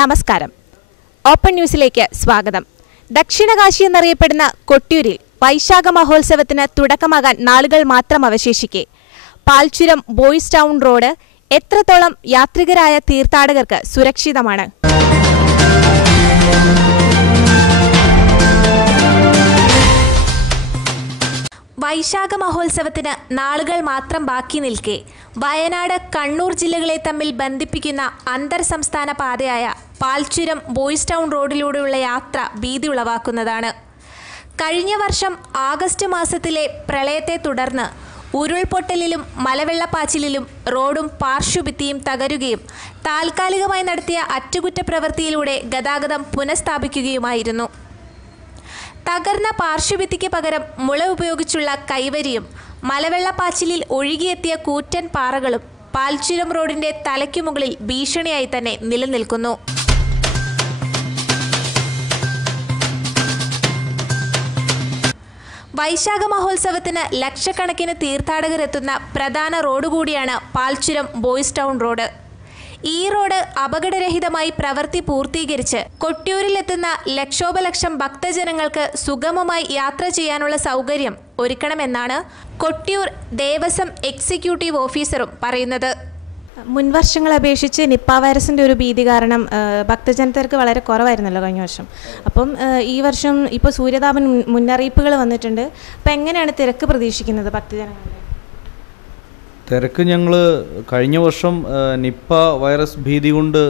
നമസ്കാരം. ഓപ്പൺ ന്യൂസിലേക്ക് സ്വാഗതം. ദക്ഷിണകാശി എന്നറിയപ്പെടുന്ന കൊട്ടിയൂരിൽ വൈശാഖ മഹോത്സവത്തിന് തുടക്കമാകാൻ നാളുകൾ മാത്രം അവശേഷിക്കെ പാൽച്ചുരം ബോയ്സ് ടൗൺ റോഡ് എത്രത്തോളം യാത്രികരായ തീർത്ഥാടകർക്ക് സുരക്ഷിതമാണ്? വൈശാഖ മഹോത്സവത്തിന് നാളുകൾ മാത്രം ബാക്കി നിൽക്കെ വയനാട്, കണ്ണൂർ ജില്ലകളെ തമ്മിൽ ബന്ധിപ്പിക്കുന്ന അന്തർ സംസ്ഥാന പാതയായ പാൽച്ചുരം ബോയ്സ് ടൗൺ റോഡിലൂടെയുള്ള യാത്ര ഭീതി ഉളവാക്കുന്നതാണ്. കഴിഞ്ഞ വർഷം ആഗസ്റ്റ് മാസത്തിലെ പ്രളയത്തെ തുടർന്ന് ഉരുൾപൊട്ടലിലും മലവെള്ളപ്പാച്ചിലിലും റോഡും പാർശ്വഭിത്തിയും തകരുകയും താൽക്കാലികമായി നടത്തിയ അറ്റകുറ്റപ്രവൃത്തിയിലൂടെ ഗതാഗതം പുനഃസ്ഥാപിക്കുകയുമായിരുന്നു. തകർന്ന പാർശ്വഭിത്തിക്ക് പകരം മുള ഉപയോഗിച്ചുള്ള കൈവരിയും മലവെള്ളപ്പാച്ചിലിൽ ഒഴുകിയെത്തിയ കൂറ്റൻ പാറകളും പാൽച്ചുരം റോഡിന്റെ തലയ്ക്കു മുകളിൽ ഭീഷണിയായി തന്നെ നിലനിൽക്കുന്നു. വൈശാഖ മഹോത്സവത്തിന് ലക്ഷക്കണക്കിന് തീർത്ഥാടകരെത്തുന്ന പ്രധാന റോഡ് കൂടിയാണ് പാൽച്ചുരം ബോയ്സ് ടൗൺ റോഡ്. ഈ റോഡ് അപകടരഹിതമായി പ്രവൃത്തി പൂർത്തീകരിച്ച് കൊട്ടിയൂരിലെത്തുന്ന ലക്ഷോപലക്ഷം ഭക്തജനങ്ങൾക്ക് സുഗമമായി യാത്ര ചെയ്യാനുള്ള സൗകര്യം ഒരുക്കണമെന്നാണ് കൊട്ടിയൂർ ദേവസ്വം എക്സിക്യൂട്ടീവ് ഓഫീസറും പറയുന്നത്. മുൻവർഷങ്ങളെ അപേക്ഷിച്ച് നിപ്പ വൈറസിൻ്റെ ഒരു ഭീതി കാരണം ഭക്തജനത്തിരക്ക് വളരെ കുറവായിരുന്നല്ലോ കഴിഞ്ഞ വർഷം. അപ്പം ഈ വർഷം ഇപ്പോൾ സൂര്യതാപൻ മുന്നറിയിപ്പുകൾ വന്നിട്ടുണ്ട്. അപ്പം എങ്ങനെയാണ് തിരക്ക് പ്രതീക്ഷിക്കുന്നത് ഭക്തജനങ്ങളുടെ? തിരക്ക് ഞങ്ങൾ കഴിഞ്ഞ വർഷം നിപ്പ വൈറസ് ഭീതി കൊണ്ട്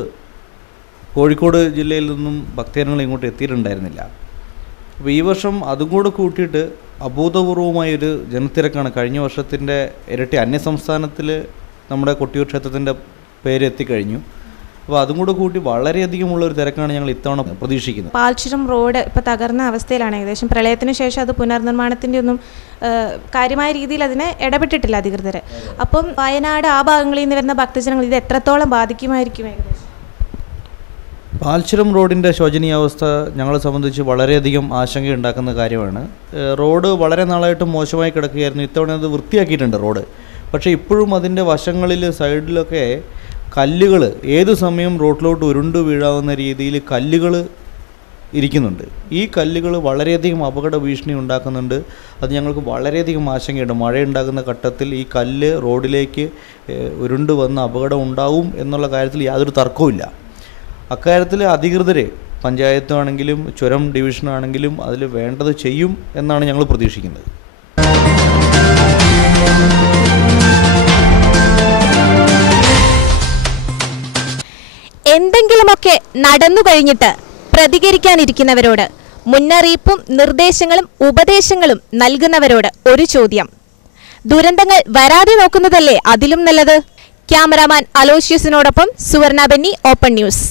കോഴിക്കോട് ജില്ലയിൽ നിന്നും ഭക്തജനങ്ങൾ ഇങ്ങോട്ട് എത്തിയിട്ടുണ്ടായിരുന്നില്ല. അപ്പോൾ ഈ വർഷം അതും കൂടെ കൂട്ടിയിട്ട് അഭൂതപൂർവമായൊരു ജനത്തിരക്കാണ്. കഴിഞ്ഞ വർഷത്തിൻ്റെ ഇരട്ടി. അന്യസംസ്ഥാനത്തിൽ നമ്മുടെ കൊട്ടിയൂർ ക്ഷേത്രത്തിൻ്റെ പേര് എത്തിക്കഴിഞ്ഞു. അപ്പോൾ അതും കൂടെ കൂട്ടി വളരെയധികമുള്ളൊരു തിരക്കാണ് ഞങ്ങൾ ഇത്തവണ പ്രതീക്ഷിക്കുന്നത്. പാൽച്ചുരം റോഡ് ഇപ്പോൾ തകർന്ന അവസ്ഥയിലാണ്. ഏകദേശം പ്രളയത്തിന് ശേഷം അത് പുനർനിർമ്മാണത്തിൻ്റെ ഒന്നും കാര്യമായ രീതിയിൽ അതിനെ ഇടപെട്ടിട്ടില്ല അധികൃതർ. അപ്പം വയനാട് ആ ഭാഗങ്ങളിൽ നിന്ന് വരുന്ന ഭക്തജനങ്ങൾ ഇത് എത്രത്തോളം ബാധിക്കുമായിരിക്കും? ഏകദേശം പാൽച്ചുരം റോഡിൻ്റെ ശോചനീയാവസ്ഥ ഞങ്ങളെ സംബന്ധിച്ച് വളരെയധികം ആശങ്കയുണ്ടാക്കുന്ന കാര്യമാണ്. റോഡ് വളരെ നാളായിട്ട് മോശമായി കിടക്കുകയായിരുന്നു. ഇത്തവണ അത് വൃത്തിയാക്കിയിട്ടുണ്ട് റോഡ്. പക്ഷേ ഇപ്പോഴും അതിൻ്റെ വശങ്ങളിൽ സൈഡിലൊക്കെ കല്ലുകൾ ഏതു സമയം റോഡിലോട്ട് ഉരുണ്ടു വീഴാവുന്ന രീതിയിൽ കല്ലുകൾ ഇരിക്കുന്നുണ്ട്. ഈ കല്ലുകൾ വളരെയധികം അപകട ഭീഷണി ഉണ്ടാക്കുന്നുണ്ട്. അത് ഞങ്ങൾക്ക് വളരെയധികം ആശങ്കയുണ്ട്. മഴയുണ്ടാകുന്ന ഘട്ടത്തിൽ ഈ കല്ല് റോഡിലേക്ക് ഉരുണ്ടു വന്ന് അപകടം ഉണ്ടാവും എന്നുള്ള കാര്യത്തിൽ യാതൊരു തർക്കവുമില്ല. അക്കാര്യത്തിൽ അധികൃതർ, പഞ്ചായത്താണെങ്കിലും ചുരം ഡിവിഷനാണെങ്കിലും അതിൽ വേണ്ടത് ചെയ്യും എന്നാണ് ഞങ്ങൾ പ്രതീക്ഷിക്കുന്നത്. എന്തെങ്കിലുമൊക്കെ നടന്നു കഴിഞ്ഞിട്ട് പ്രതികരിക്കാനിരിക്കുന്നവരോട്, മുന്നറിയിപ്പും നിർദ്ദേശങ്ങളും ഉപദേശങ്ങളും നൽകുന്നവരോട് ഒരു ചോദ്യം: ദുരന്തങ്ങൾ വരാതെ നോക്കുന്നതല്ലേ അതിലും നല്ലത്? ക്യാമറാമാൻ അലോഷ്യസിനോടൊപ്പം സുവർണ ബെന്നി, ഓപ്പൺ ന്യൂസ്.